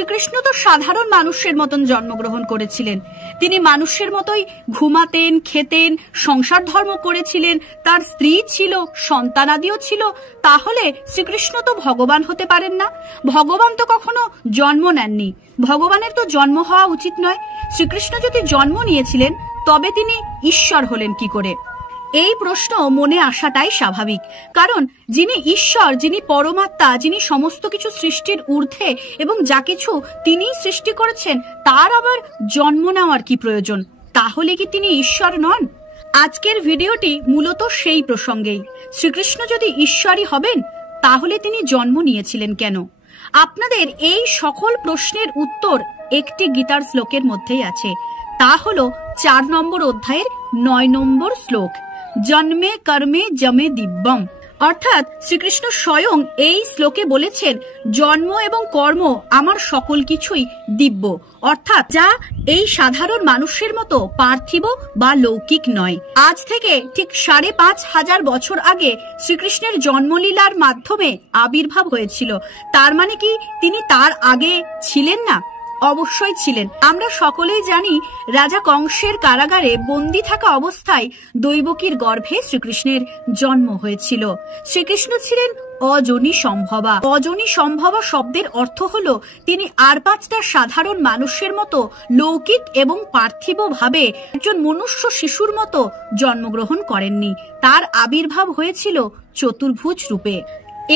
শ্রীকৃষ্ণ তো সাধারণ মানুষের মতন জন্মগ্রহণ করেছিলেন। তিনি মানুষের মতোই ঘুমাতেন, খেতেন, সংসার ধর্ম করেছিলেন, তার স্ত্রী ছিল, সন্তানাদিও ছিল। তাহলে শ্রীকৃষ্ণ তো ভগবান হতে পারেন না। ভগবান তো কখনো জন্ম নেননি, ভগবানের তো জন্ম হওয়া উচিত নয়। শ্রীকৃষ্ণ যদি জন্ম নিয়েছিলেন তবে তিনি ঈশ্বর হলেন কি করে? এই প্রশ্ন মনে আসাটাই স্বাভাবিক, কারণ যিনি ঈশ্বর, যিনি পরমাত্মা, যিনি সমস্ত কিছু সৃষ্টির ঊর্ধ্বে এবং যা কিছু তিনিই সৃষ্টি করেছেন, তার আবার জন্ম নেওয়ার কি প্রয়োজন? তাহলে কি তিনি ঈশ্বর নন? আজকের ভিডিওটি মূলত সেই প্রসঙ্গেই। শ্রীকৃষ্ণ যদি ঈশ্বরই হবেন তাহলে তিনি জন্ম নিয়েছিলেন কেন? আপনাদের এই সকল প্রশ্নের উত্তর একটি গীতার শ্লোকের মধ্যেই আছে। তা হলো 4 নম্বর অধ্যায়ের 9 নম্বর শ্লোক, জন্মে কর্মে যমে দিব্যম। অর্থাৎ শ্রীকৃষ্ণ স্বয়ং এই শ্লোকে বলেছেন, জন্ম এবং কর্ম আমার সকল কিছুই দিব্য, অর্থাৎ যা এই সাধারণ মানুষের মতো পার্থিব বা লৌকিক নয়। আজ থেকে ঠিক 5,500 বছর আগে শ্রীকৃষ্ণের জন্মলীলার মাধ্যমে আবির্ভাব হয়েছিল। তার মানে কি তিনি তার আগে ছিলেন না? অবশ্যই ছিলেন। আমরা সকলেই জানি, রাজা কংসের কারাগারে বন্দী থাকা অবস্থায় দৈবকীর গর্ভে শ্রীকৃষ্ণের জন্ম হয়েছিল। শ্রীকৃষ্ণ ছিলেন অজনী সম্ভবা। অজনী সম্ভবা শব্দের অর্থ হলো তিনি আর 5টা সাধারণ মানুষের মতো লৌকিক এবং পার্থিব ভাবে একজন মনুষ্য শিশুর মতো জন্মগ্রহণ করেননি। তার আবির্ভাব হয়েছিল চতুর্ভুজ রূপে।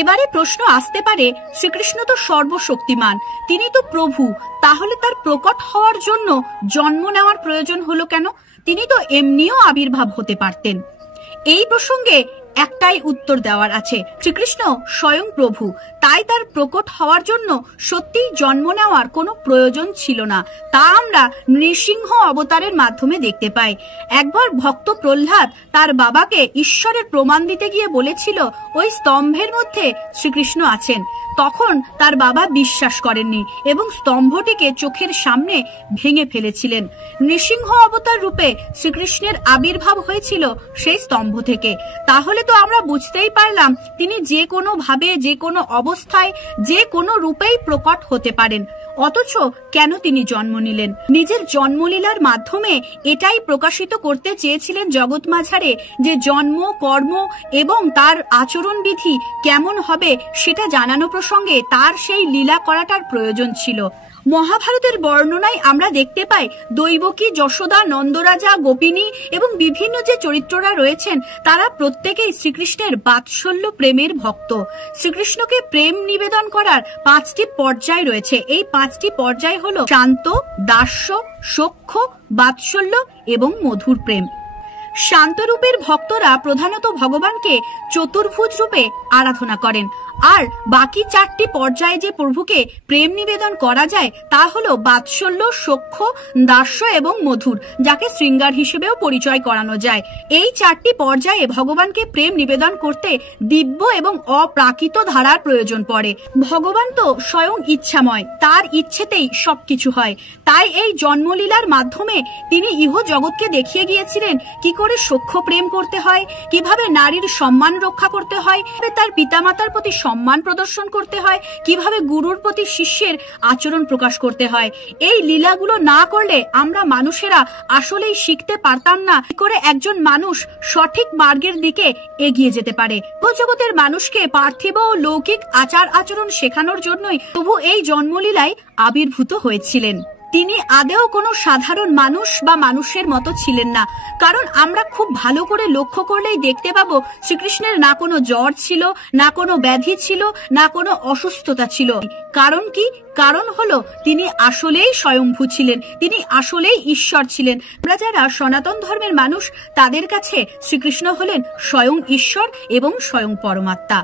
এবারে প্রশ্ন আসতে পারে, শ্রীকৃষ্ণ তো সর্বশক্তিমান, তিনি তো প্রভু, তাহলে তার প্রকট হওয়ার জন্য জন্ম নেওয়ার প্রয়োজন হলো কেন? তিনি তো এমনিও আবির্ভাব হতে পারতেন। এই প্রসঙ্গে একটাই উত্তর দেওয়ার আছে, শ্রীকৃষ্ণ স্বয়ং প্রভু, তাই তার প্রকট হওয়ার জন্য সত্যিই জন্ম নেওয়ার কোনো প্রয়োজন ছিল না। তা আমরা নৃসিংহ অবতারের মাধ্যমে দেখতে পাই। একবার ভক্ত প্রহ্লাদ তার বাবাকে ঈশ্বরের প্রমাণ দিতে গিয়ে বলেছিল, ওই স্তম্ভের মধ্যে শ্রীকৃষ্ণ আছেন। তখন তার বাবা বিশ্বাস করেননি এবং স্তম্ভটিকে চোখের সামনে ভেঙে ফেলেছিলেন। নৃসিংহ অবতার রূপে শ্রীকৃষ্ণের আবির্ভাব হয়েছিল সেই স্তম্ভ থেকে। তাহলে তো আমরা বুঝতেই পারলাম তিনি যে কোনো ভাবে, যে কোনো অবস্থায়, যে কোনো রূপেই প্রকট হতে পারেন। অথচ কেন তিনি জন্ম নিলেন? নিজের জন্মলীলার মাধ্যমে এটাই প্রকাশিত করতে চেয়েছিলেন জগৎ মাঝারে যে জন্ম, কর্ম এবং তার আচরণবিধি কেমন হবে সেটা জানানো প্রসঙ্গে তার সেই লীলা করাটার প্রয়োজন ছিল। মহাভারতের বর্ণনায় আমরা দেখতে পাই, দৈবকী, যশোদা, নন্দরাজা, গোপিনী এবং বিভিন্ন যে চরিত্ররা রয়েছেন তারা প্রত্যেকেই শ্রীকৃষ্ণের বাৎসল্য প্রেমের ভক্ত। শ্রীকৃষ্ণকে প্রেম নিবেদন করার 5টি পর্যায় রয়েছে। এই 5টি পর্যায় হলো শান্ত, দাস্য, সখ্য, বাৎসল্য এবং মধুর প্রেম। শান্তরূপের ভক্তরা প্রধানত ভগবানকে চতুর্ভুজ রূপে আরাধনা করেন, আর বাকি 4টি পর্যায়ে যে প্রভুকে প্রেম নিবেদন করা যায় তা হলো বাৎসল্য, সখ্য, দাস্য এবং মধুর, যাকে শৃঙ্গার হিসেবেও পরিচয় করানো যায়। এই 4টি পর্যায়ে ভগবানকে প্রেম নিবেদন করতে দিব্য এবং অপ্রাকৃত ধারার প্রয়োজন পড়ে। ভগবান তো স্বয়ং ইচ্ছাময়, তার ইচ্ছেতেই সবকিছু হয়। তাই এই জন্মলীলার মাধ্যমে তিনি ইহ জগৎকে দেখিয়ে গিয়েছিলেন কি করে সখ্য প্রেম করতে হয়, কিভাবে নারীর সম্মান রক্ষা করতে হয়, তার পিতামাতার প্রতি সম্মান প্রদর্শন করতে হয়, কিভাবে গুরুর প্রতি শিষ্যের আচরণ প্রকাশ করতে হয়। এই লীলাগুলো না করলে আমরা মানুষেরা আসলেই শিখতে পারতাম না কি করে একজন মানুষ সঠিক মার্গের দিকে এগিয়ে যেতে পারে। জগতের মানুষকে পার্থিব ও লৌকিক আচার আচরণ শেখানোর জন্যই প্রভু এই জন্মলীলায় আবির্ভূত হয়েছিলেন। তিনি আদেও কোনো সাধারণ মানুষ বা মানুষের মতো ছিলেন না, কারণ আমরা খুব ভালো করে লক্ষ্য করলেই দেখতে পাবো শ্রীকৃষ্ণের না কোনো জ্বর ছিল, না কোনো ব্যাধি ছিল, না কোনো অসুস্থতা ছিল। কারণ কি? কারণ হলো তিনি আসলেই স্বয়ংভূ ছিলেন, তিনি আসলেই ঈশ্বর ছিলেন। আমরা যারা সনাতন ধর্মের মানুষ তাদের কাছে শ্রীকৃষ্ণ হলেন স্বয়ং ঈশ্বর এবং স্বয়ং পরমাত্মা।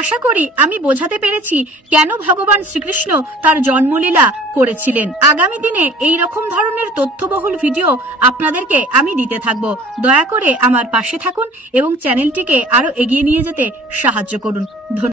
আশা করি আমি বোঝাতে পেরেছি কেন ভগবান শ্রীকৃষ্ণ তার জন্মলীলা করেছিলেন। আগামী দিনে এই রকম ধরনের তথ্যবহুল ভিডিও আপনাদেরকে আমি দিতে থাকবো। দয়া করে আমার পাশে থাকুন এবং চ্যানেলটিকে আরো এগিয়ে নিয়ে যেতে সাহায্য করুন। ধন্যবাদ।